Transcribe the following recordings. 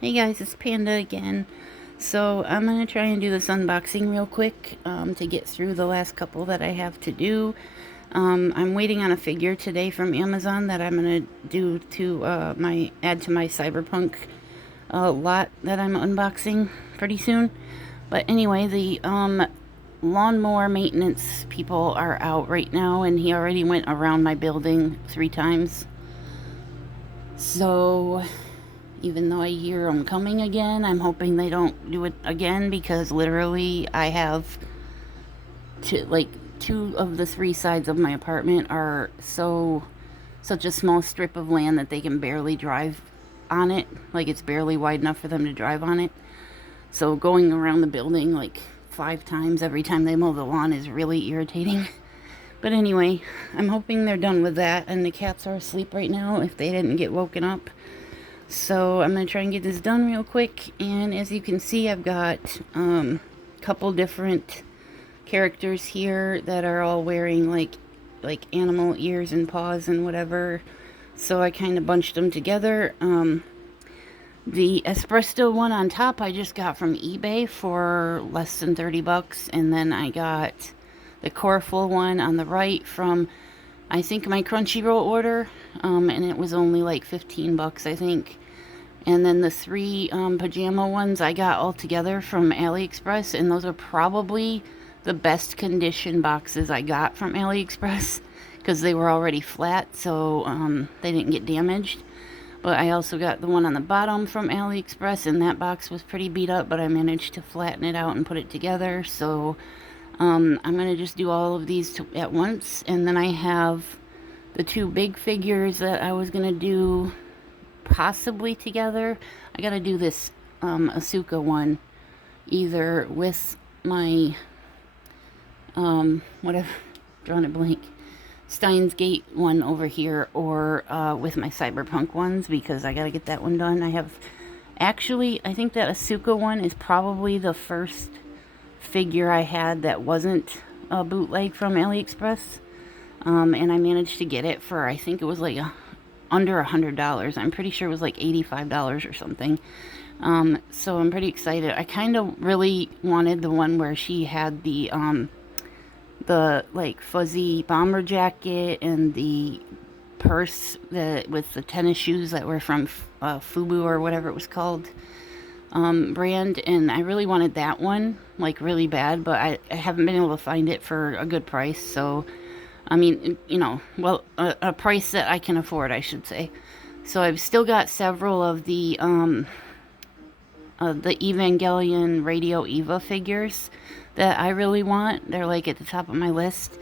Hey guys, it's Panda again. So I'm going to try and do this unboxing real quick to get through the last couple that I have to do. I'm waiting on a figure today from Amazon that I'm going to do to add to my Cyberpunk lot that I'm unboxing pretty soon. But anyway, the lawnmower maintenance people are out right now, and he already went around my building 3 times. So even though I hear them coming again, I'm hoping they don't do it again, because literally I have two of the 3 sides of my apartment are such a small strip of land that they can barely drive on it. Like, it's barely wide enough for them to drive on it. So going around the building like 5 times every time they mow the lawn is really irritating. But anyway, I'm hoping they're done with that, and the cats are asleep right now if they didn't get woken up. So I'm going to try and get this done real quick. And as you can see, I've got a couple different characters here that are all wearing like animal ears and paws and whatever. So I kind of bunched them together. The Espresto one on top I just got from eBay for less than 30 bucks. And then I got the Coreful one on the right from, I think, my Crunchyroll order. And it was only like 15 bucks, I think. And then the 3 pajama ones I got all together from AliExpress. And those are probably the best condition boxes I got from AliExpress, because they were already flat, so they didn't get damaged. But I also got the one on the bottom from AliExpress, and that box was pretty beat up, but I managed to flatten it out and put it together. So I'm going to just do all of these at once. And then I have the 2 big figures that I was going to do possibly together. I got to do this Asuka one either with my whatever, drawing a blank, Steins Gate one over here, or with my Cyberpunk ones, because I gotta get that one done. I think that Asuka one is probably the first figure I had that wasn't a bootleg from AliExpress, and I managed to get it for, I think it was like under $100. I'm pretty sure it was like $85 or something. So I'm pretty excited. I kind of really wanted the one where she had the like fuzzy bomber jacket and the purse with the tennis shoes that were from Fubu or whatever it was called brand, and I really wanted that one like really bad, but I haven't been able to find it for a good price. So I mean, you know, well, a price that I can afford, I should say. So I've still got several of the Evangelion Radio Eva figures that I really want. They're like at the top of my list,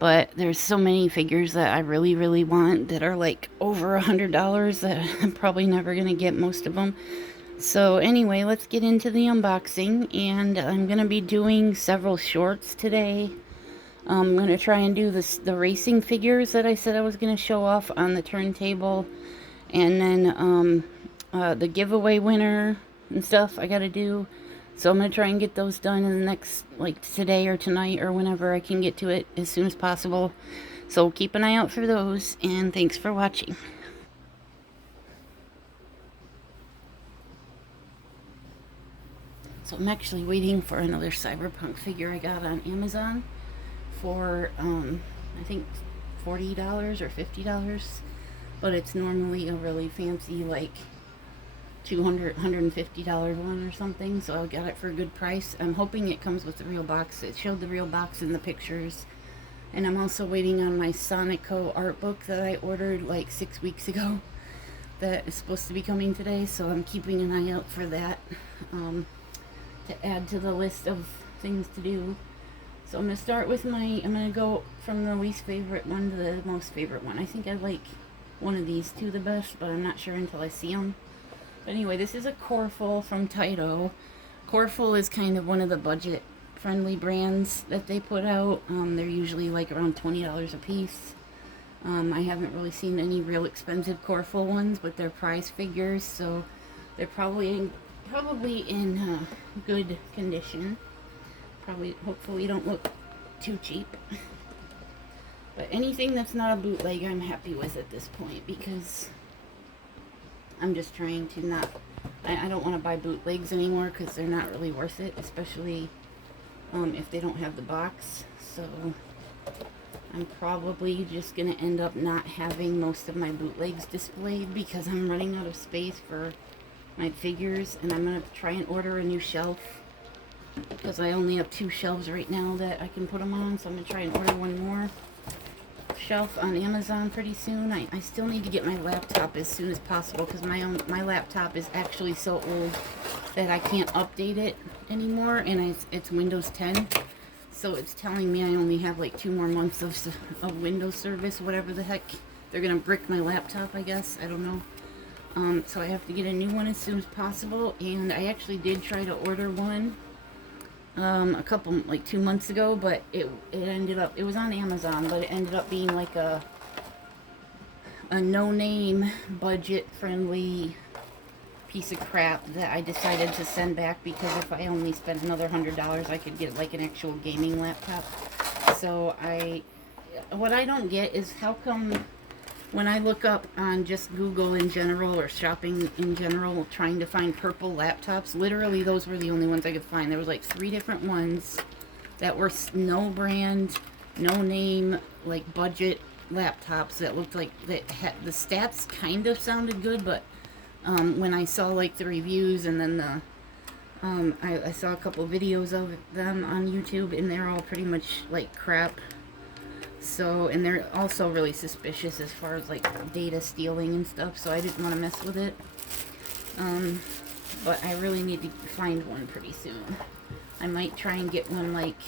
but there's so many figures that I really, really want that are like over $100 that I'm probably never gonna get most of them. So anyway, let's get into the unboxing, and I'm gonna be doing several shorts today. I'm gonna try and do the racing figures that I said I was gonna show off on the turntable, and then the giveaway winner and stuff I gotta do. So I'm gonna try and get those done in the next, like today or tonight or whenever I can get to it, as soon as possible. So keep an eye out for those, and thanks for watching. So I'm actually waiting for another Cyberpunk figure I got on Amazon for I think $40 or $50, but it's normally a really fancy like $150 one or something, so I got it for a good price. I'm hoping it comes with the real box. It showed the real box in the pictures. And I'm also waiting on my Sonico art book that I ordered like 6 weeks ago that is supposed to be coming today, so I'm keeping an eye out for that to add to the list of things to do. So I'm going to start with I'm going to go from the least favorite one to the most favorite one. I think I like one of these two the best, but I'm not sure until I see them. But anyway, this is a Coreful from Taito. Coreful is kind of one of the budget-friendly brands that they put out. They're usually like around $20 a piece. I haven't really seen any real expensive Coreful ones, but they're prize figures, so they're probably in good condition. Hopefully don't look too cheap. But anything that's not a bootleg, I'm happy with at this point, because I'm just trying to not I don't want to buy bootlegs anymore because they're not really worth it, especially if they don't have the box. So I'm probably just going to end up not having most of my bootlegs displayed because I'm running out of space for my figures, and I'm going to try and order a new shelf because I only have 2 shelves right now that I can put them on, so I'm going to try and order one more shelf on Amazon pretty soon. I still need to get my laptop as soon as possible because my laptop is actually so old that I can't update it anymore, and it's Windows 10, so it's telling me I only have like 2 more months of Windows service, whatever the heck. They're gonna brick my laptop, I guess. I don't know. So I have to get a new one as soon as possible, and I actually did try to order one a couple, like 2 months ago, but it ended up, it was on Amazon, but it ended up being like a no-name, budget-friendly piece of crap that I decided to send back because if I only spent another $100, I could get like an actual gaming laptop. So what I don't get is how come when I look up on just Google in general or shopping in general trying to find purple laptops, literally those were the only ones I could find. There was like 3 different ones that were no brand, no name, like budget laptops that looked like that had the stats kind of sounded good, but when I saw like the reviews and then the I saw a couple videos of them on YouTube, and they're all pretty much like crap. So, and they're also really suspicious as far as like data stealing and stuff, so I didn't want to mess with it. But I really need to find one pretty soon. I might try and get one like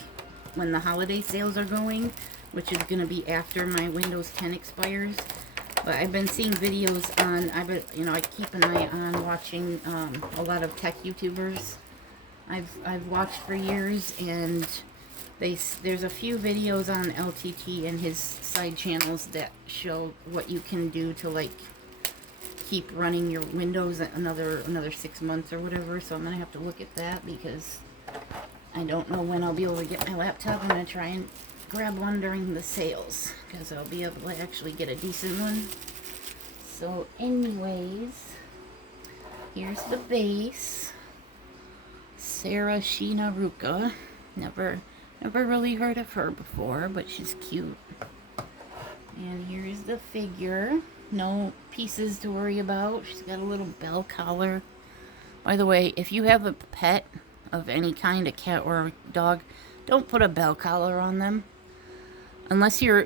when the holiday sales are going, which is going to be after my Windows 10 expires. But I've been seeing videos on, I keep an eye on watching a lot of tech YouTubers I've watched for years, and there's a few videos on LTT and his side channels that show what you can do to like keep running your Windows another 6 months or whatever. So I'm gonna have to look at that because I don't know when I'll be able to get my laptop. I'm gonna try and grab one during the sales because I'll be able to actually get a decent one. So anyways, here's the base. Sarashina Ruka. Never really heard of her before, but she's cute. And here's the figure. No pieces to worry about. She's got a little bell collar. By the way, if you have a pet of any kind, a cat or a dog, don't put a bell collar on them. Unless you're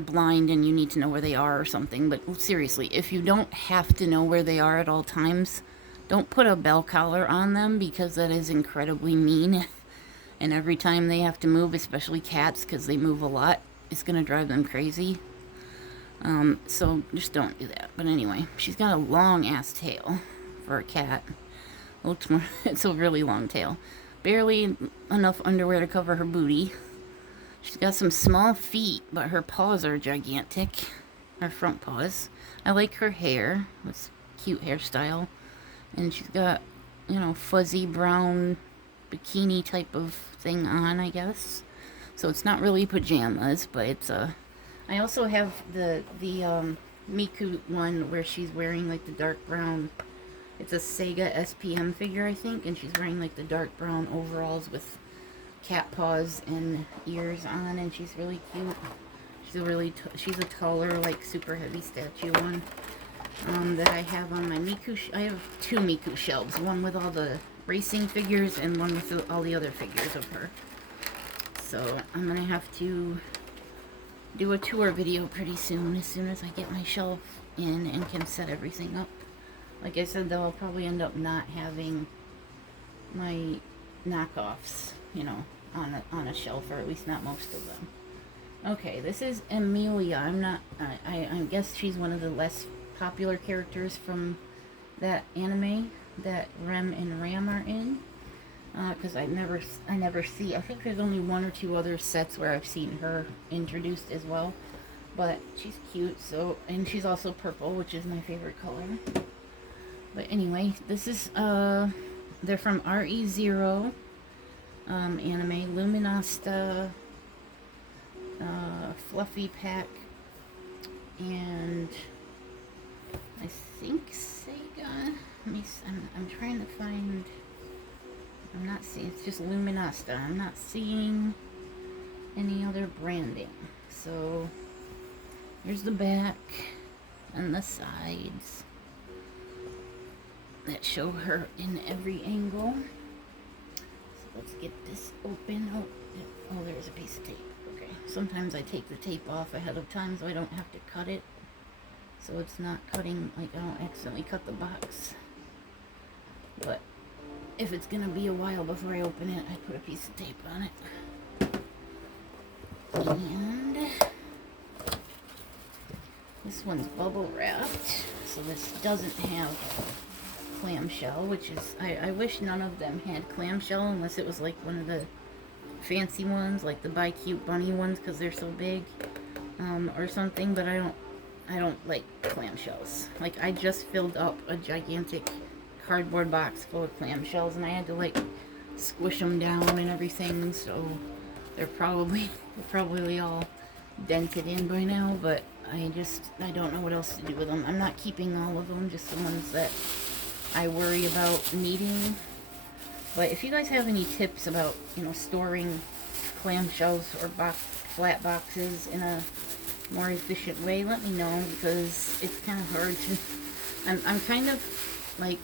blind and you need to know where they are or something. But seriously, if you don't have to know where they are at all times, don't put a bell collar on them because that is incredibly mean. And every time they have to move, especially cats, because they move a lot, it's going to drive them crazy. So just don't do that. But anyway, she's got a long-ass tail for a cat. It's a really long tail. Barely enough underwear to cover her booty. She's got some small feet, but her paws are gigantic. Her front paws. I like her hair. It's a cute hairstyle. And she's got, fuzzy brown bikini type of thing on, I guess. So it's not really pajamas, but it's I also have the Miku one where she's wearing like the dark brown. It's a Sega SPM figure, I think, and she's wearing like the dark brown overalls with cat paws and ears on, and she's really cute. She's a taller, like super heavy statue one that I have on my Miku. I have 2 Miku shelves, one with all the racing figures and one with all the other figures of her. So I'm gonna have to do a tour video pretty soon, as soon as I get my shelf in and can set everything up. Like I said, though, I'll probably end up not having my knockoffs, on a shelf, or at least not most of them. Okay, this is Emilia. I guess she's one of the less popular characters from that anime that Rem and Ram are in. Because I never see. I think there's only 1 or 2 other sets where I've seen her introduced as well. But she's cute. So, and she's also purple, which is my favorite color. But anyway, this is they're from RE0 anime, Luminasta, Fluffy Pack, and I think Sega. I'm see, it's just Luminasta. I'm not seeing any other branding. So here's the back and the sides that show her in every angle. So let's get this open. Oh, there's a piece of tape. Okay. Sometimes I take the tape off ahead of time so I don't have to cut it. So it's not cutting, like I don't accidentally cut the box. But if it's gonna be a while before I open it, I put a piece of tape on it. And this one's bubble wrapped, so this doesn't have clamshell, which is, I wish none of them had clamshell unless it was like one of the fancy ones, like the Buy Cute Bunny ones, because they're so big, or something. But I don't like clamshells. Like, I just filled up a gigantic cardboard box full of clamshells, and I had to like squish them down and everything, so they're probably all dented in by now. But I don't know what else to do with them. I'm not keeping all of them, just the ones that I worry about needing. But if you guys have any tips about, storing clamshells or flat boxes in a more efficient way, let me know, because it's kind of hard to. I'm kind of like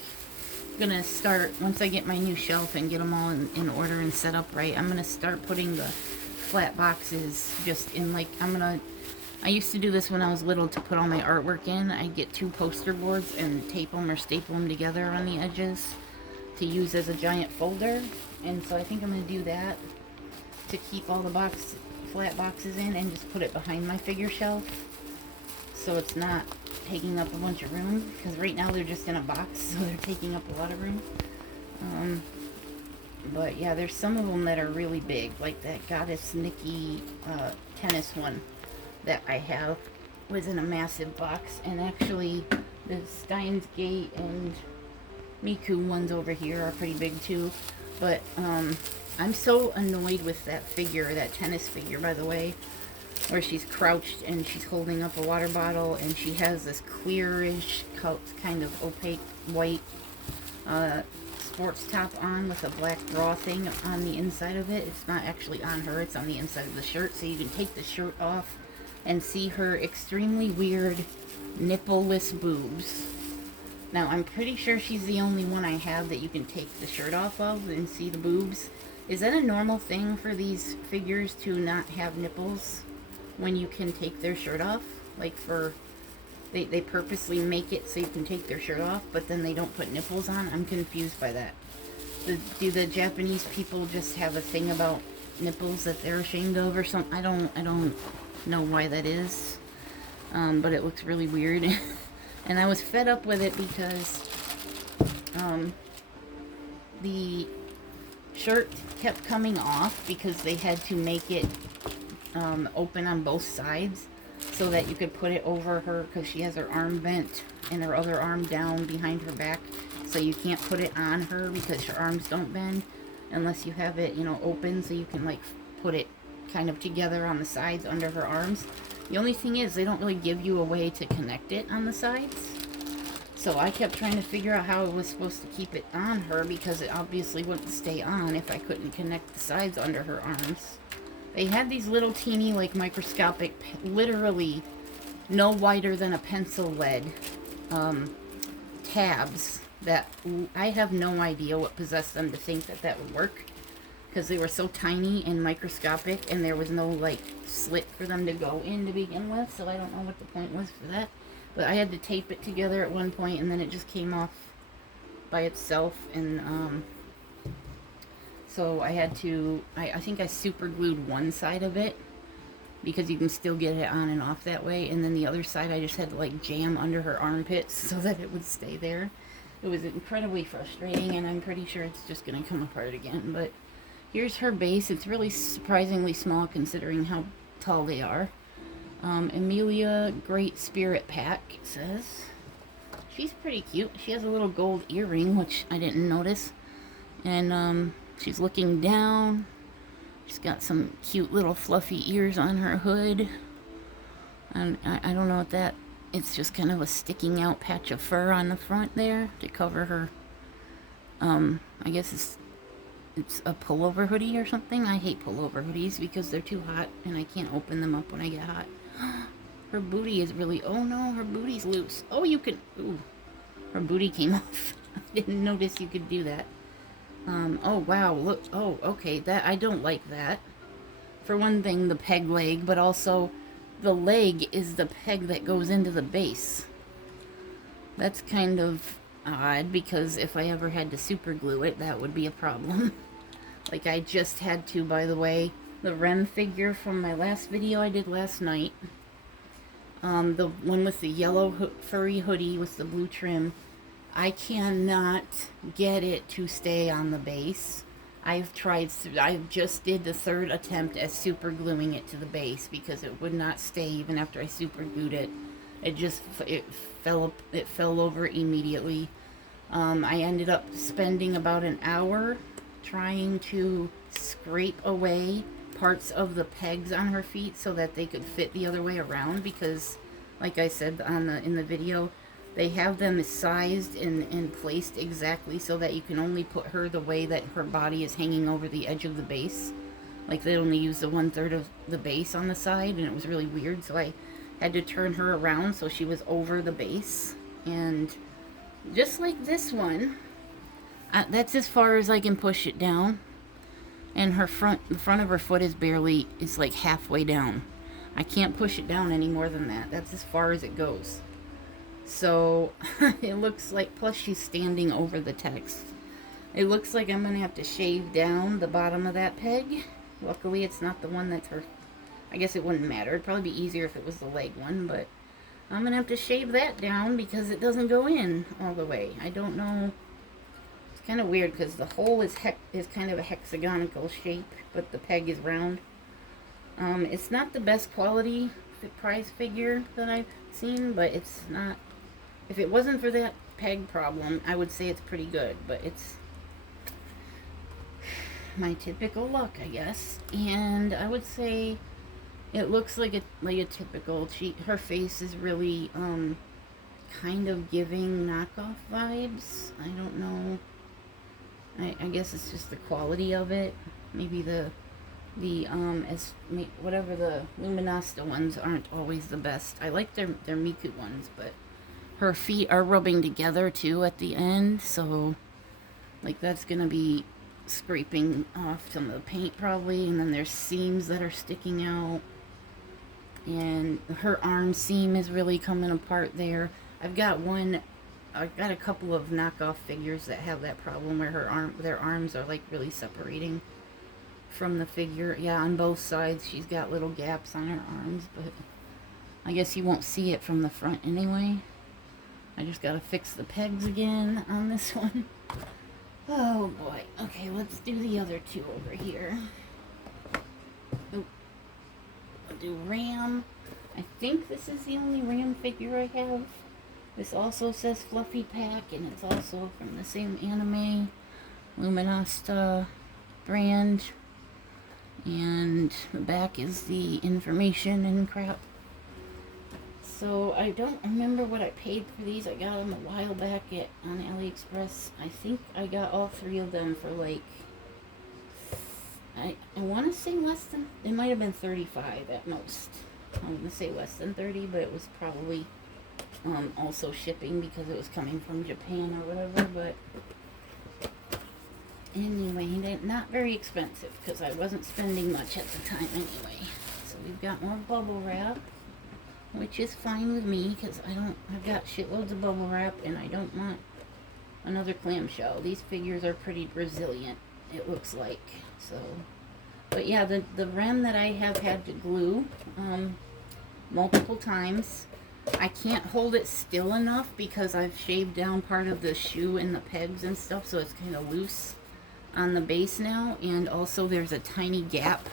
gonna start, once I get my new shelf and get them all in order and set up right, I'm gonna start putting the flat boxes just in, like, I used to do this when I was little to put all my artwork in. I'd get 2 poster boards and tape them or staple them together on the edges to use as a giant folder. And so I think I'm going to do that to keep all the flat boxes in, and just put it behind my figure shelf so it's not taking up a bunch of room, because right now they're just in a box, so they're taking up a lot of room. But yeah, there's some of them that are really big, like that Goddess Nikki tennis one that I have was in a massive box. And actually the Steins Gate and Miku ones over here are pretty big too. But I'm so annoyed with that figure, that tennis figure, by the way, where she's crouched and she's holding up a water bottle, and she has this clearish, kind of opaque white sports top on with a black bra thing on the inside of it. It's not actually on her, it's on the inside of the shirt, so you can take the shirt off and see her extremely weird nippleless boobs. Now, I'm pretty sure she's the only one I have that you can take the shirt off of and see the boobs. Is that a normal thing for these figures to not have nipples when you can take their shirt off? Like, they purposely make it so you can take their shirt off, but then they don't put nipples on? I'm confused by that. Do the Japanese people just have a thing about nipples that they're ashamed of or something? I don't know why that is. But it looks really weird. And I was fed up with it because the shirt kept coming off because they had to make it open on both sides so that you could put it over her, because she has her arm bent and her other arm down behind her back, so you can't put it on her because her arms don't bend unless you have it, open, so you can like put it kind of together on the sides under her arms. The only thing is, they don't really give you a way to connect it on the sides. So I kept trying to figure out how I was supposed to keep it on her, because it obviously wouldn't stay on if I couldn't connect the sides under her arms. They had these little teeny, like microscopic, literally no wider than a pencil lead tabs that I have no idea what possessed them to think that that would work, because they were so tiny and microscopic, and there was no like slit for them to go in to begin with, so I don't know what the point was for that. But I had to tape it together at one point, and then it just came off by itself, and so I had to, I think I super glued one side of it, because you can still get it on and off that way, and then the other side I just had to like jam under her armpits so that it would stay there. It was incredibly frustrating, and I'm pretty sure it's just going to come apart again. But here's her base. It's really surprisingly small considering how tall they are. Emilia Great Spirit Pack, it says. She's pretty cute. She has a little gold earring, which I didn't notice. And she's looking down. She's got some cute little fluffy ears on her hood. And I don't know what that... It's just kind of a sticking out patch of fur on the front there to cover her. I guess it's a pullover hoodie or something. I hate pullover hoodies because they're too hot and I can't open them up when I get hot. Her booty is really, oh no, her booty's loose. Oh, you can, ooh, her booty came off. I didn't notice you could do that. Oh wow, look, oh, okay, that, I don't like that. For one thing, the peg leg, but also the leg is the peg that goes into the base. That's kind of odd, because if I ever had to super glue it, that would be a problem. Like I just had to, by the way. The REM figure from my last video I did last night. The one with the yellow furry hoodie with the blue trim. I cannot get it to stay on the base. I've tried, I just did the third attempt at super gluing it to the base because it would not stay even after I super glued it. It fell over immediately. I ended up spending about an hour trying to scrape away parts of the pegs on her feet so that they could fit the other way around, because like I said in the video, they have them sized and placed exactly so that you can only put her the way that her body is hanging over the edge of the base. Like they only use the 1/3 of the base on the side, and it was really weird, so I had to turn her around so she was over the base. And just like this one, that's as far as I can push it down. And the front of her foot is like halfway down. I can't push it down any more than that. That's as far as it goes. So it looks like, plus she's standing over the text. It looks like I'm going to have to shave down the bottom of that peg. Luckily it's not the one that's her. I guess it wouldn't matter. It'd probably be easier if it was the leg one, but I'm going to have to shave that down because it doesn't go in all the way. I don't know. It's kind of weird because the hole is kind of a hexagonal shape, but the peg is round. It's not the best quality prize figure that I've seen, but it's not. If it wasn't for that peg problem, I would say it's pretty good, but it's my typical luck, I guess. And I would say it looks like a typical. Her face is really kind of giving knockoff vibes. I don't know. I guess it's just the quality of it. Maybe whatever the Luminasta ones aren't always the best. I like their Miku ones, but her feet are rubbing together too at the end, so like that's gonna be scraping off some of the paint probably, and then there's seams that are sticking out, and her arm seam is really coming apart there. I've got a couple of knockoff figures that have that problem where their arms are like really separating from the figure. Yeah, on both sides she's got little gaps on her arms, but I guess you won't see it from the front anyway. I just gotta fix the pegs again on this one. Oh boy. Okay, let's do the other two over here. Oh, I'll do Ram. I think this is the only Ram figure I have. This also says Fluffy Pack, and it's also from the same anime, Luminasta brand. And the back is the information and crap. So I don't remember what I paid for these. I got them a while back on AliExpress. I think I got all three of them for like, I want to say less than, it might have been 35 at most. I'm going to say less than 30, but it was probably also shipping because it was coming from Japan or whatever. But anyway, not very expensive because I wasn't spending much at the time anyway. So we've got more bubble wrap, which is fine with me because I've got shitloads of bubble wrap and I don't want another clamshell. These figures are pretty resilient, it looks like. So, but yeah, the REM that I have had to glue multiple times, I can't hold it still enough because I've shaved down part of the shoe and the pegs and stuff, so it's kind of loose on the base now. And also there's a tiny gap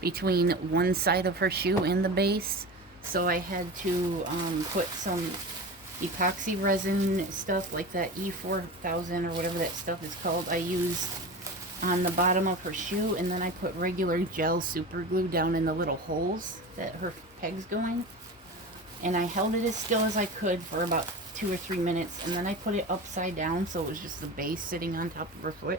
between one side of her shoe and the base, so I had to put some epoxy resin stuff like that E4000 or whatever that stuff is called. I used on the bottom of her shoe, and then I put regular gel super glue down in the little holes that her pegs go in, and I held it as still as I could for about 2 or 3 minutes, and then I put it upside down so it was just the base sitting on top of her foot.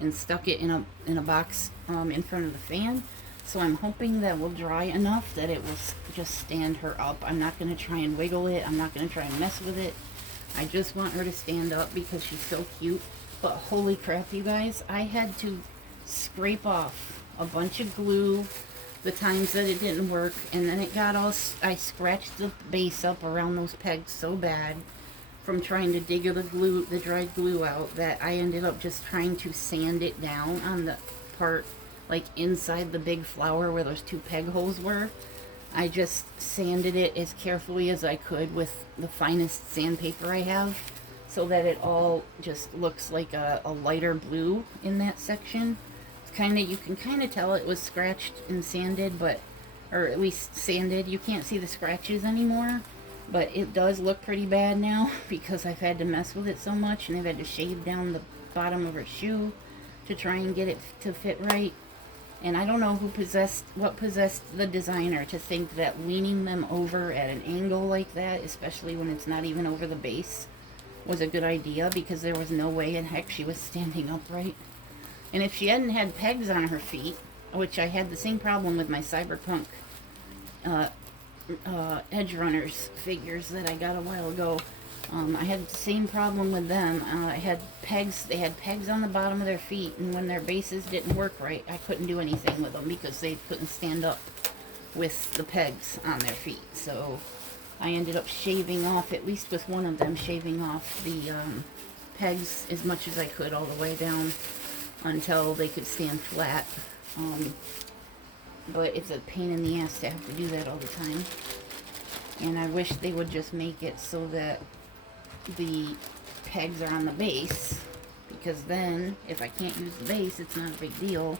and stuck it in a box in front of the fan. So I'm hoping that will dry enough that it will just stand her up. I'm not going to try and wiggle it. I'm not going to try and mess with it. I just want her to stand up because she's so cute. But holy crap, you guys, I had to scrape off a bunch of glue the times that it didn't work, and then it got all, I scratched the base up around those pegs so bad from trying to dig the glue, the dried glue out, that I ended up just trying to sand it down on the part like inside the big flower where those two peg holes were. I just sanded it as carefully as I could with the finest sandpaper I have, so that it all just looks like a lighter blue in that section. It's kind of, you can kind of tell it was scratched and sanded, but, or at least sanded. You can't see the scratches anymore, but it does look pretty bad now because I've had to mess with it so much, and I've had to shave down the bottom of her shoe to try and get it to fit right. And I don't know what possessed the designer to think that leaning them over at an angle like that, especially when it's not even over the base, was a good idea, because there was no way in heck she was standing upright. And if she hadn't had pegs on her feet, which I had the same problem with my Cyberpunk Edge Runners figures that I got a while ago, I had the same problem with them. I had pegs. They had pegs on the bottom of their feet, and when their bases didn't work right, I couldn't do anything with them because they couldn't stand up with the pegs on their feet. So I ended up shaving off, at least with one of them, shaving off the pegs as much as I could all the way down until they could stand flat. But it's a pain in the ass to have to do that all the time. And I wish they would just make it so that the pegs are on the base, because then if I can't use the base, it's not a big deal.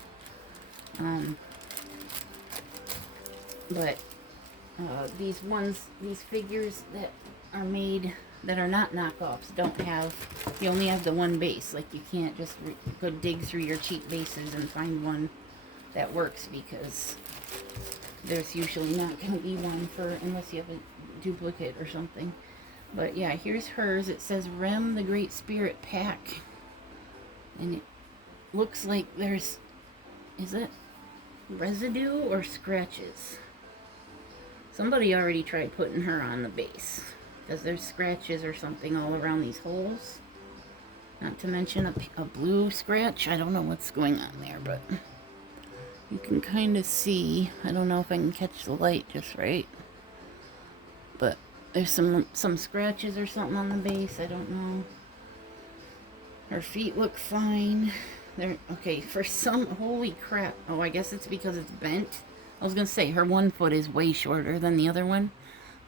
But these figures that are made that are not knockoffs don't have, you only have the one base. Like, you can't just go dig through your cheap bases and find one that works, because there's usually not going to be one unless you have a duplicate or something. But yeah, here's hers. It says REM, the Great Spirit Pack. And it looks like there's, is it residue or scratches? Somebody already tried putting her on the base, because there's scratches or something all around these holes. Not to mention a blue scratch. I don't know what's going on there, but you can kind of see. I don't know if I can catch the light just right, but there's some scratches or something on the base. I don't know. Her feet look fine. They're okay for some. Holy crap. Oh, I guess it's because it's bent. I was gonna say her one foot is way shorter than the other one,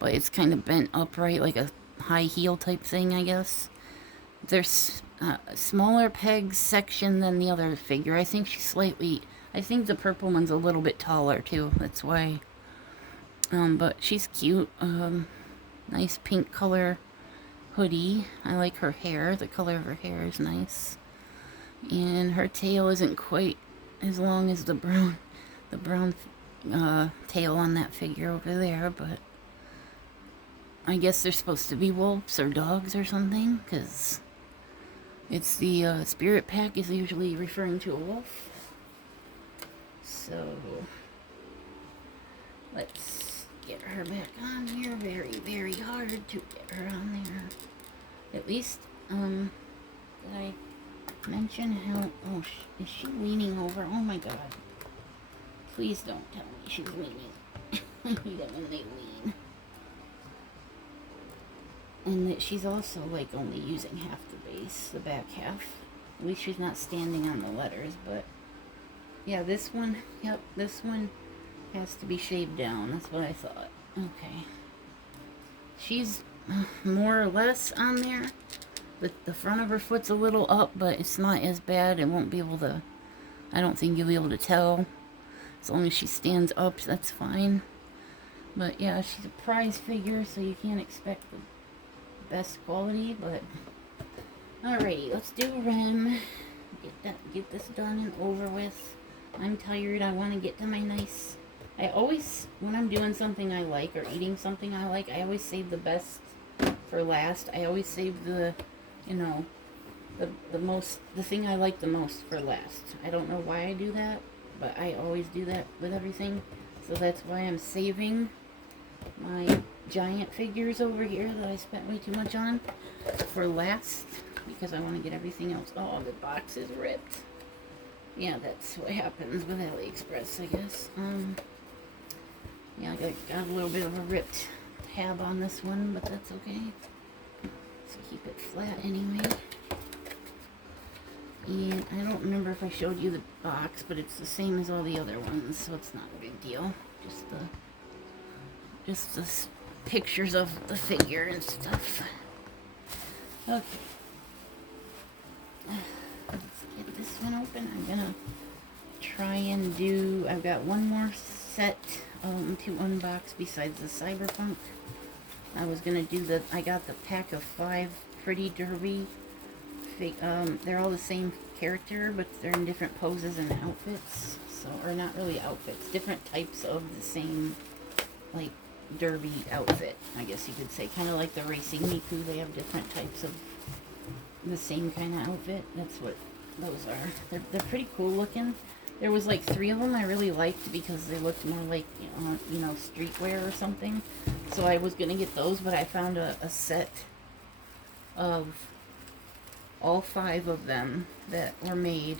but it's kind of bent upright like a high heel type thing, I guess. There's a smaller peg section than the other figure. I think the purple one's a little bit taller too. That's why. But she's cute. Nice pink color hoodie. I like her hair. The color of her hair is nice. And her tail isn't quite as long as the brown tail on that figure over there, but I guess they're supposed to be wolves or dogs or something, because it's the spirit pack is usually referring to a wolf. So let's get her back on here. Very, very hard to get her on there. At least, did I mention how, oh, is she leaning over? Oh my god. Please don't tell me she's leaning. I hate it when they lean. And that she's also, like, only using half the base, the back half. At least she's not standing on the letters, but yeah, this one, yep, this one has to be shaved down. That's what I thought. Okay. She's more or less on there. The front of her foot's a little up, but it's not as bad. It won't be able to, I don't think you'll be able to tell. As long as she stands up, that's fine. But yeah, she's a prize figure, so you can't expect the best quality, but alrighty, let's do REM. Get this done and over with. I'm tired. I want to get to my nice. I always, when I'm doing something I like or eating something I like, I always save the best for last. I always save the, the thing I like the most for last. I don't know why I do that, but I always do that with everything. So that's why I'm saving my giant figures over here that I spent way too much on for last, because I want to get everything else. Oh, the box is ripped. Yeah, that's what happens with AliExpress, I guess. Yeah, I got a little bit of a ripped tab on this one, but that's okay. So keep it flat anyway. And I don't remember if I showed you the box, but it's the same as all the other ones, so it's not a big deal. Just the pictures of the figure and stuff. Okay. Let's get this one open. I'm gonna try and do, I've got one more set to unbox besides the Cyberpunk. I was gonna do I got the pack of 5 Pretty Derby. They're all the same character, but they're in different poses and outfits. So, or not really outfits, different types of the same, like, derby outfit, I guess you could say. Kind of like the Racing Miku, they have different types of the same kind of outfit. That's what those are. They're pretty cool looking. There was like 3 of them I really liked because they looked more like, you know, streetwear or something. So I was going to get those, but I found a set of all 5 of them that were made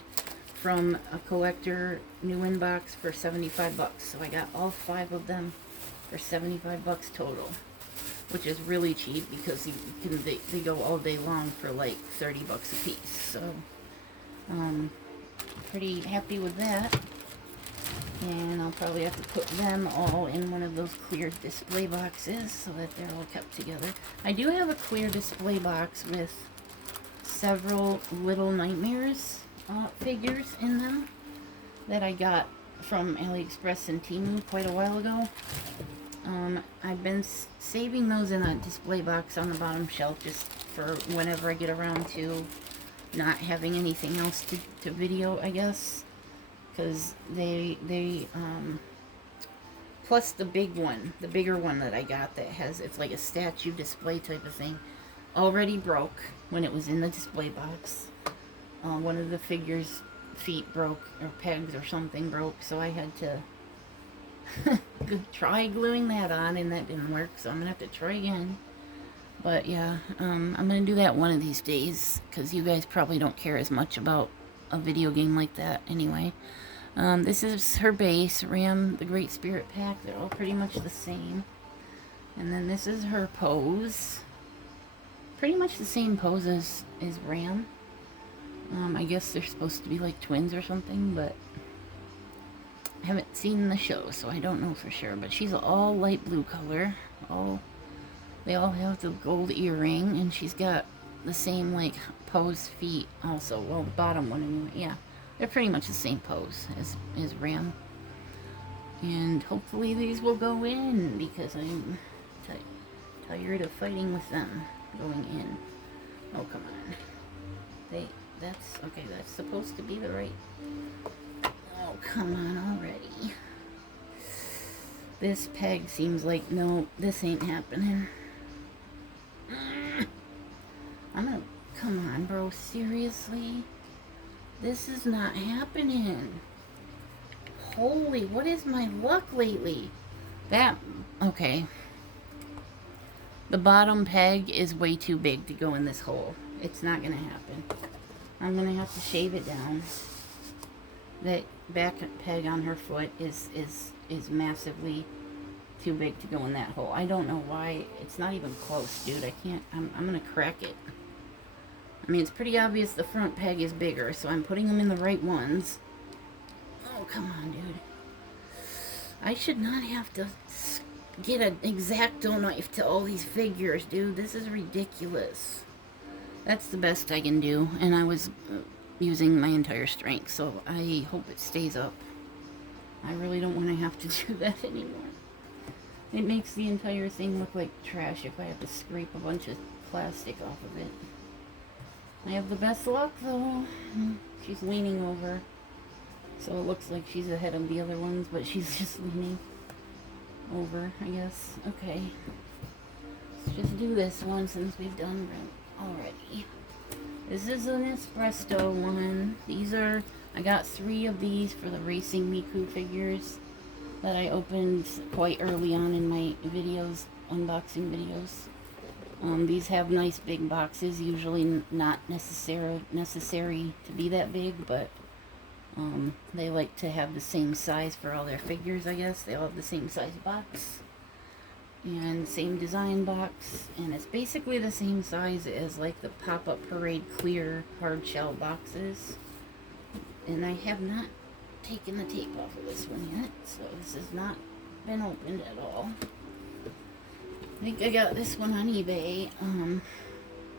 from a collector new inbox for 75 bucks. So I got all 5 of them for 75 bucks total, which is really cheap because they go all day long for like 30 bucks a piece. So pretty happy with that. And I'll probably have to put them all in one of those clear display boxes so that they're all kept together. I do have a clear display box with several Little Nightmares figures in them that I got from AliExpress and Temu quite a while ago. I've been saving those in a display box on the bottom shelf just for whenever I get around to not having anything else to video, I guess. Because plus the bigger one that I got that has, it's like a statue display type of thing, already broke when it was in the display box. One of the figures' feet broke, or pegs or something broke, so I had to try gluing that on, and that didn't work, so I'm gonna have to try again. But yeah, I'm gonna do that one of these days, because you guys probably don't care as much about a video game like that anyway. This is her base, Ram, the Great Spirit pack. They're all pretty much the same. And then this is her pose. Pretty much the same pose as Ram. I guess they're supposed to be like twins or something, but I haven't seen the show, so I don't know for sure. But she's all light blue color. They all have the gold earring, and she's got the same like pose feet also. Well, the bottom one anyway. Yeah, they're pretty much the same pose as Ram. And hopefully these will go in because I'm tired of fighting with them going in. Oh, come on. That's okay. That's supposed to be the right. Oh, come on already. This peg seems like, no, this ain't happening. Come on, bro, seriously? This is not happening. Holy, what is my luck lately? Okay. The bottom peg is way too big to go in this hole. It's not gonna happen. I'm gonna have to shave it down. That back peg on her foot is massively too big to go in that hole. I don't know why. It's not even close, dude. I can't. I'm gonna crack it. I mean, it's pretty obvious the front peg is bigger, so I'm putting them in the right ones. Oh, come on, dude. I should not have to get an X-Acto knife to all these figures, dude. This is ridiculous. That's the best I can do, and I was using my entire strength, so I hope it stays up. I really don't want to have to do that anymore. It makes the entire thing look like trash if I have to scrape a bunch of plastic off of it. I have the best luck, though. She's leaning over, so it looks like she's ahead of the other ones, but she's just leaning over, I guess. Okay. Let's just do this one since we've done already. This is an Espresto one. These are, I got 3 of these for the Racing Miku figures that I opened quite early on in my videos, unboxing videos. These have nice big boxes, usually not necessary to be that big, but they like to have the same size for all their figures, I guess. They all have the same size box and same design box, and it's basically the same size as like the pop-up parade clear hard shell boxes. And I have not taken the tape off of this one yet, so this has not been opened at all. I think I got this one on eBay.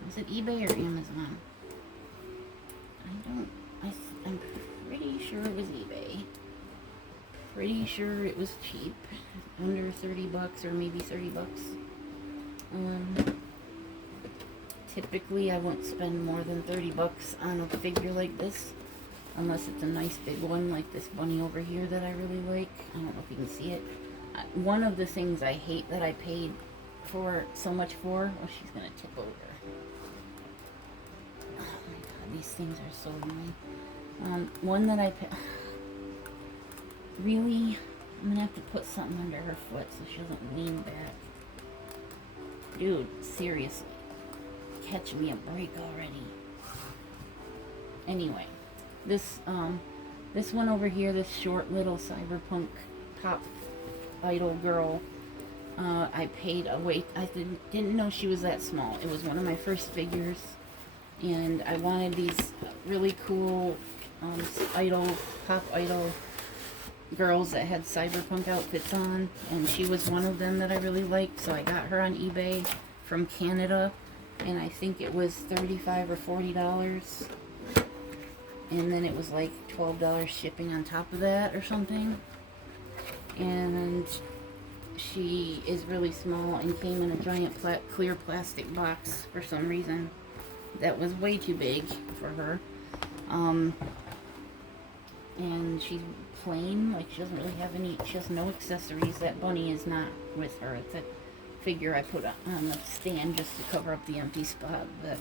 Was it eBay or Amazon? I'm pretty sure it was eBay. Pretty sure it was cheap. Under 30 bucks or maybe 30 bucks. Typically I won't spend more than 30 bucks on a figure like this. Unless it's a nice big one like this bunny over here that I really like. I don't know if you can see it. One of the things I hate that I paid for so much for. Oh, she's gonna tip over. Oh my god, these things are so annoying. One that I really, I'm gonna have to put something under her foot so she doesn't lean back. Dude, seriously, catch me a break already. Anyway, this one over here, this short little cyberpunk pop idol girl. I paid a weight. I didn't know she was that small. It was one of my first figures, and I wanted these really cool pop idol girls that had cyberpunk outfits on, and she was one of them that I really liked. So I got her on eBay from Canada, and I think it was $35 or $40, and then it was like $12 shipping on top of that or something. And she is really small and came in a giant clear plastic box for some reason that was way too big for her. And she's plain, like she doesn't really have she has no accessories. That bunny is not with her. It's a figure I put on the stand just to cover up the empty spot. But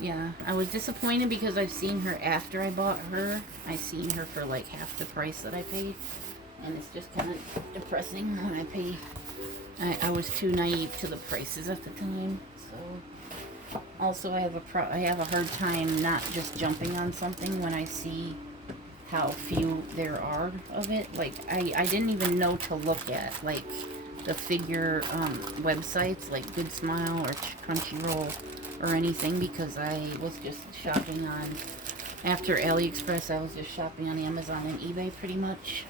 yeah, I was disappointed because I've seen her after I bought her. I seen her for like half the price that I paid. And it's just kind of depressing when I pay. I was too naive to the prices at the time. So also I have a hard time not just jumping on something when I see how few there are of it. Like I didn't even know to look at like the figure websites like Good Smile or Crunchyroll or anything, because I was just shopping on, after AliExpress, I was just shopping on Amazon and eBay pretty much.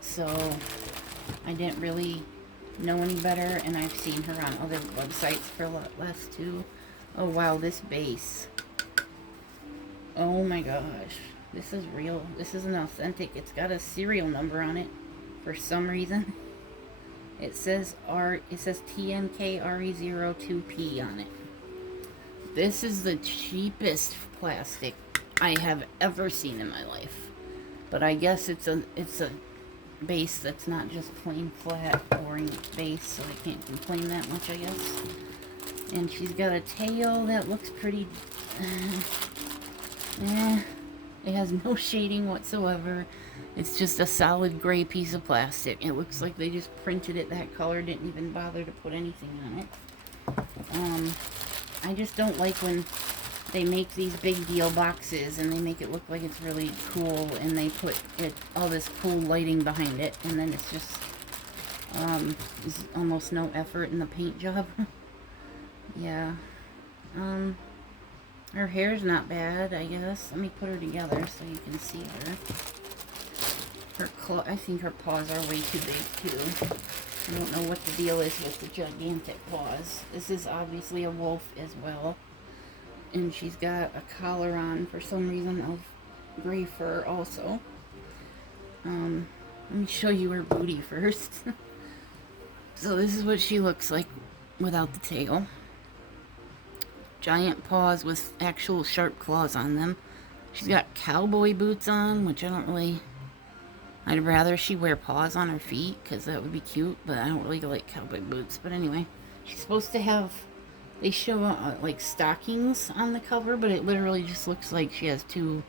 So I didn't really know any better, and I've seen her on other websites for a lot less too. Oh wow, this base. Oh my gosh. This is real. This is an authentic. It's got a serial number on it for some reason. It says TNKRE02P on it. This is the cheapest plastic I have ever seen in my life. But I guess it's a base that's not just plain flat boring base, so I can't complain that much, I guess. And she's got a tail that looks pretty it has no shading whatsoever. It's just a solid gray piece of plastic. It looks like they just printed it that color, didn't even bother to put anything on it. I just don't like when they make these big deal boxes and they make it look like it's really cool, and they put all this cool lighting behind it, and then it's just there's almost no effort in the paint job. Yeah. Her hair's not bad, I guess. Let me put her together so you can see her. I think her paws are way too big too. I don't know what the deal is with the gigantic paws. This is obviously a wolf as well. And she's got a collar on for some reason of gray fur also. Let me show you her booty first. So this is what she looks like without the tail. Giant paws with actual sharp claws on them. She's got cowboy boots on, which I don't really... I'd rather she wear paws on her feet, because that would be cute, but I don't really like cowboy boots. But anyway, she's supposed to have They show like stockings on the cover, but it literally just looks like she has two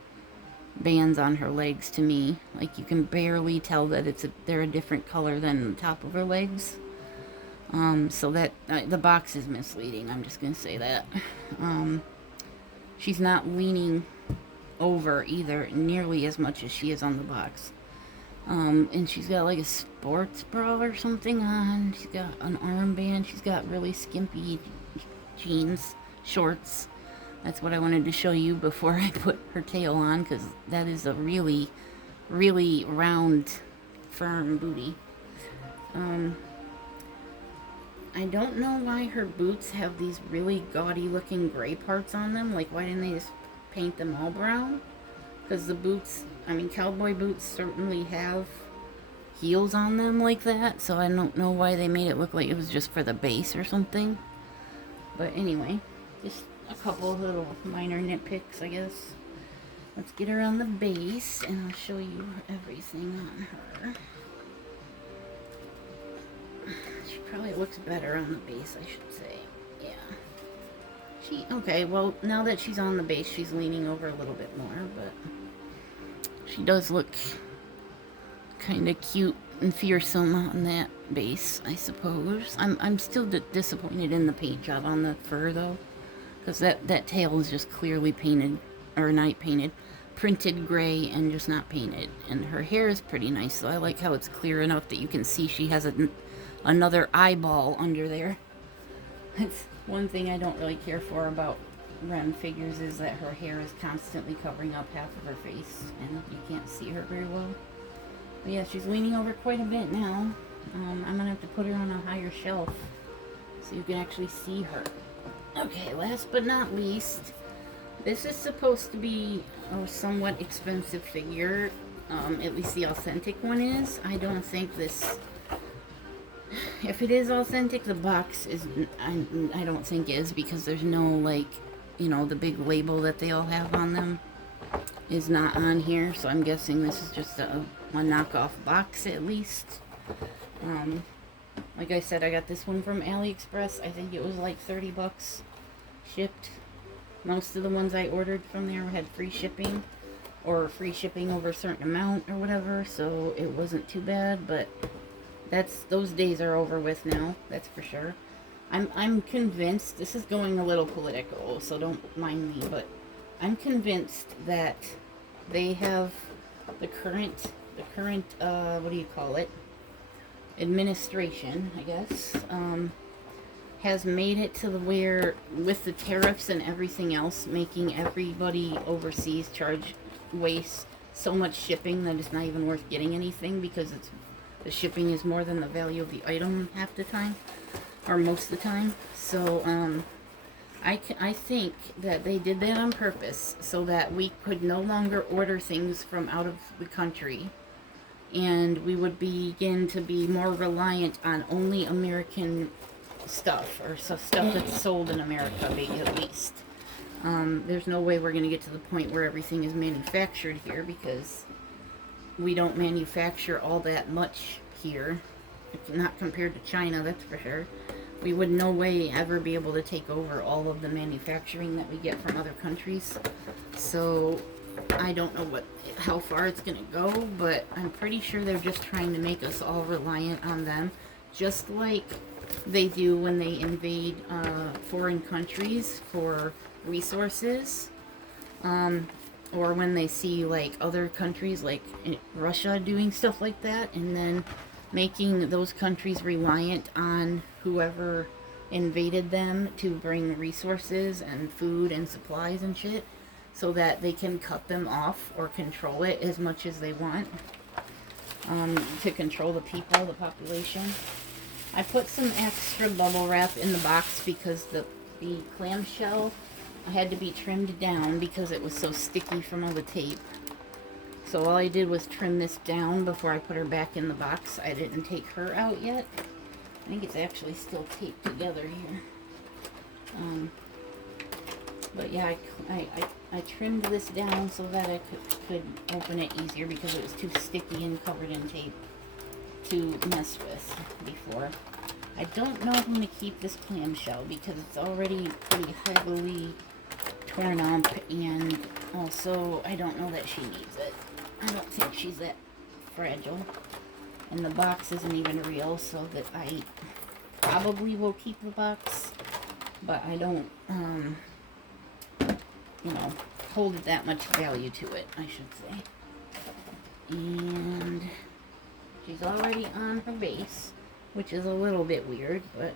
bands on her legs to me. Like you can barely tell that they're a different color than the top of her legs. So that the box is misleading. I'm just gonna say that. She's not leaning over either nearly as much as she is on the box. And she's got like a sports bra or something on. She's got an armband. She's got really skimpy jeans, shorts. That's what I wanted to show you before I put her tail on, because that is a really, really round, firm booty. I don't know why her boots have these really gaudy looking gray parts on them. Like, why didn't they just paint them all brown? Because the boots, I mean, cowboy boots certainly have heels on them like that. So I don't know why they made it look like it was just for the base or something. But anyway, just a couple of little minor nitpicks, I guess. Let's get her on the base and I'll show you everything on her. She probably looks better on the base, I should say. Yeah. Okay, well, now that she's on the base, she's leaning over a little bit more, but she does look kind of cute and fearsome on that base, I suppose. I'm still disappointed in the paint job on the fur, though, because that tail is just clearly painted, or not painted, printed gray and just not painted. And her hair is pretty nice, so I like how it's clear enough that you can see she has another eyeball under there. That's one thing I don't really care for about REM figures, is that her hair is constantly covering up half of her face and you can't see her very well. But yeah, she's leaning over quite a bit now. I'm gonna have to put her on a higher shelf so you can actually see her. Okay, last but not least, this is supposed to be a somewhat expensive figure. At least the authentic one is. I don't think this... If it is authentic, the box is... I don't think is, because there's no, like, you know, the big label that they all have on them is not on here. So I'm guessing this is just a knockoff box, at least. Like I said, I got this one from AliExpress. I think it was like 30 bucks shipped. Most of the ones I ordered from there had free shipping, or free shipping over a certain amount or whatever, so it wasn't too bad. But those days are over with now, that's for sure. I'm convinced, this is going a little political, so don't mind me, but I'm convinced that they have the current what do you call it, administration, I guess, has made it to the where, with the tariffs and everything else, making everybody overseas waste so much shipping that it's not even worth getting anything, because the shipping is more than the value of the item half the time, or most of the time. So I think that they did that on purpose so that we could no longer order things from out of the country, and we would begin to be more reliant on only American stuff, or stuff that's sold in America, at least. There's no way we're going to get to the point where everything is manufactured here, because we don't manufacture all that much here, not compared to China, that's for sure. We would no way ever be able to take over all of the manufacturing that we get from other countries. So I don't know how far it's going to go, but I'm pretty sure they're just trying to make us all reliant on them, just like they do when they invade foreign countries for resources, or when they see like other countries like Russia doing stuff like that, and then making those countries reliant on whoever invaded them to bring resources and food and supplies and shit, so that they can cut them off or control it as much as they want, to control the people, the population. I put some extra bubble wrap in the box because the clamshell had to be trimmed down because it was so sticky from all the tape. So all I did was trim this down before I put her back in the box. I didn't take her out yet. I think it's actually still taped together here. But yeah, I trimmed this down so that I could open it easier, because it was too sticky and covered in tape to mess with before. I don't know if I'm going to keep this clamshell because it's already pretty heavily torn up, and also I don't know that she needs it. I don't think she's that fragile, and the box isn't even real, so that I probably will keep the box, but I don't, you know, hold that much value to it, I should say. And she's already on her base, which is a little bit weird, but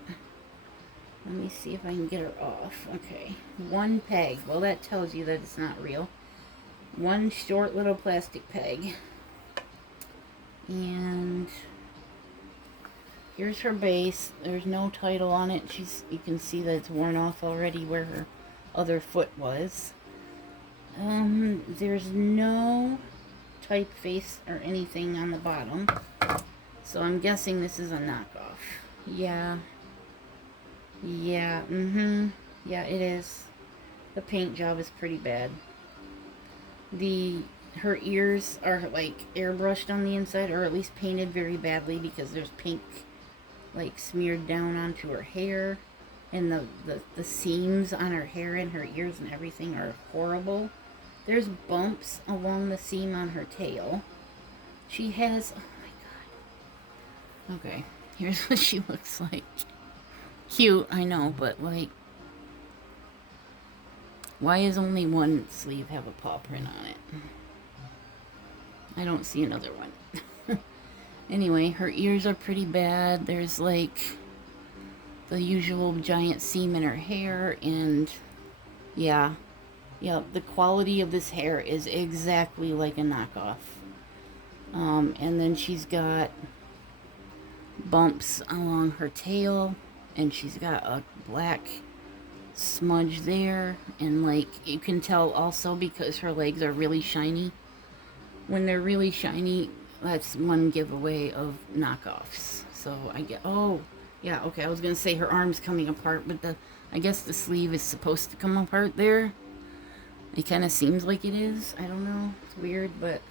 let me see if I can get her off. Okay, one peg. Well, that tells you that it's not real. One short little plastic peg. And here's her base. There's no title on it. You can see that it's worn off already where her other foot was. There's no typeface or anything on the bottom. So I'm guessing this is a knockoff. Yeah. Yeah, yeah, it is. The paint job is pretty bad. Her ears are like airbrushed on the inside, or at least painted very badly, because there's pink like smeared down onto her hair, and the seams on her hair and her ears and everything are horrible. There's bumps along the seam on her tail. She has, oh my god. Okay, here's what she looks like. Cute, I know, but like, why is only one sleeve have a paw print on it? I don't see another one. Anyway, her ears are pretty bad. There's like the usual giant seam in her hair, and yeah, the quality of this hair is exactly like a knockoff. And then she's got bumps along her tail, and she's got a black smudge there, and like you can tell also because her legs are really shiny. When they're really shiny, that's one giveaway of knockoffs. So I get, oh yeah, okay, I was gonna say her arm's coming apart, but I guess the sleeve is supposed to come apart there. It kind of seems like it is. I don't know, it's weird, but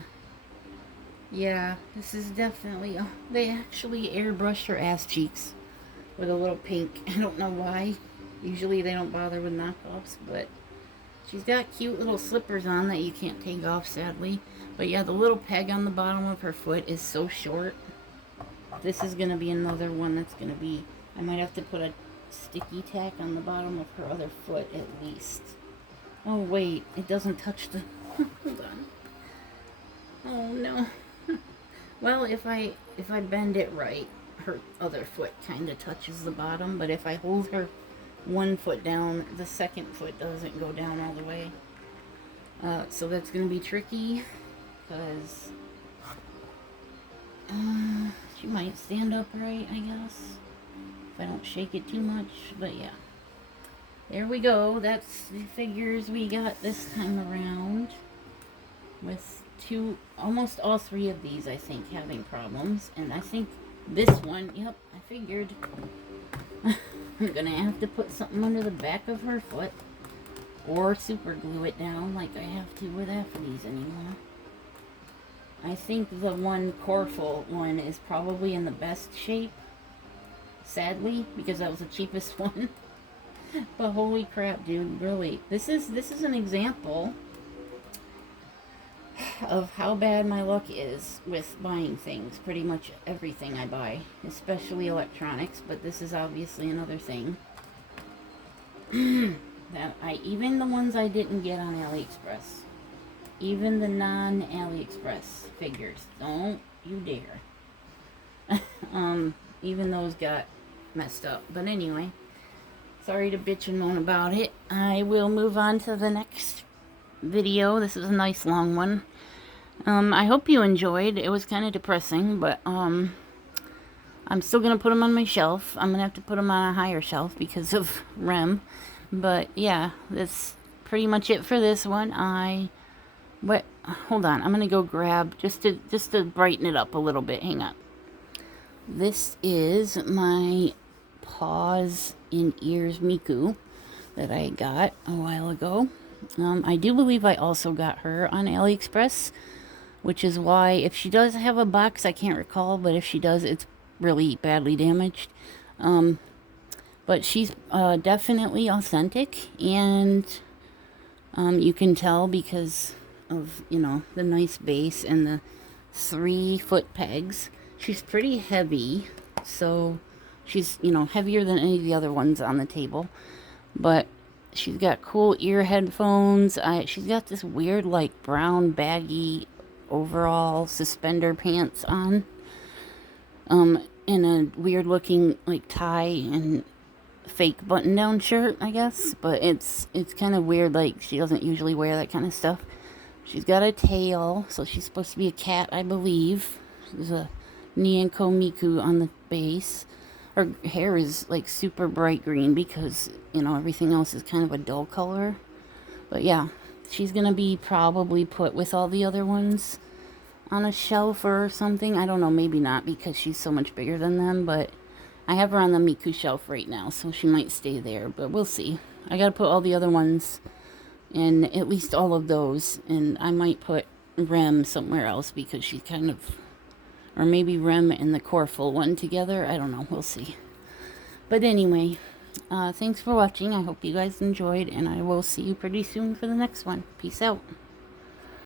yeah, this is definitely, oh, they actually airbrushed her ass cheeks with a little pink. I don't know why. Usually they don't bother with knockoffs, but she's got cute little slippers on that you can't take off, sadly. But yeah, the little peg on the bottom of her foot is so short. This is going to be another one that's going to be, I might have to put a sticky tack on the bottom of her other foot at least. Oh wait, it doesn't touch the, hold on. Oh no. Well, if I bend it right, her other foot kind of touches the bottom, but if I hold her one foot down, the second foot doesn't go down all the way. So that's going to be tricky, because she might stand upright, I guess, if I don't shake it too much, but yeah. There we go. That's the figures we got this time around, with almost all three of these, I think, having problems, and I think this one, yep, I figured. I'm gonna have to put something under the back of her foot, or super glue it down like I have to with Aphides anymore. I think the one Coreful one is probably in the best shape, sadly, because that was the cheapest one. But holy crap, dude, really, this is an example of how bad my luck is with buying things. Pretty much everything I buy, especially electronics, but this is obviously another thing. That even the ones I didn't get on AliExpress, even the non-AliExpress figures, don't you dare. Even those got messed up. But anyway, sorry to bitch and moan about it. I will move on to the next video. This is a nice long one. I hope you enjoyed. It was kind of depressing, but I'm still gonna put them on my shelf. I'm gonna have to put them on a higher shelf because of REM. But yeah, that's pretty much it for this one. Hold on, I'm gonna go grab just to brighten it up a little bit. Hang on. This is my paws and ears Miku that I got a while ago. I do believe I also got her on AliExpress, which is why, if she does have a box, I can't recall, but if she does, it's really badly damaged. But she's definitely authentic, and you can tell because of, you know, the nice base and the 3-foot pegs. She's pretty heavy, so she's, you know, heavier than any of the other ones on the table. But she's got cool ear headphones. She's got this weird, like, brown baggy overall suspender pants on. And a weird looking, like, tie and fake button down shirt, I guess. But it's kind of weird, like, she doesn't usually wear that kind of stuff. She's got a tail, so she's supposed to be a cat, I believe. There's a Nyanko Miku on the base. Her hair is like super bright green because, you know, everything else is kind of a dull color. But yeah, she's gonna be probably put with all the other ones on a shelf or something. I don't know, maybe not because she's so much bigger than them, but I have her on the Miku shelf right now, so she might stay there, but we'll see. I gotta put all the other ones in, at least all of those, and I might put Rem somewhere else because she's kind of, or maybe Rem and the Coreful one together. I don't know. We'll see. But anyway, thanks for watching. I hope you guys enjoyed, and I will see you pretty soon for the next one. Peace out.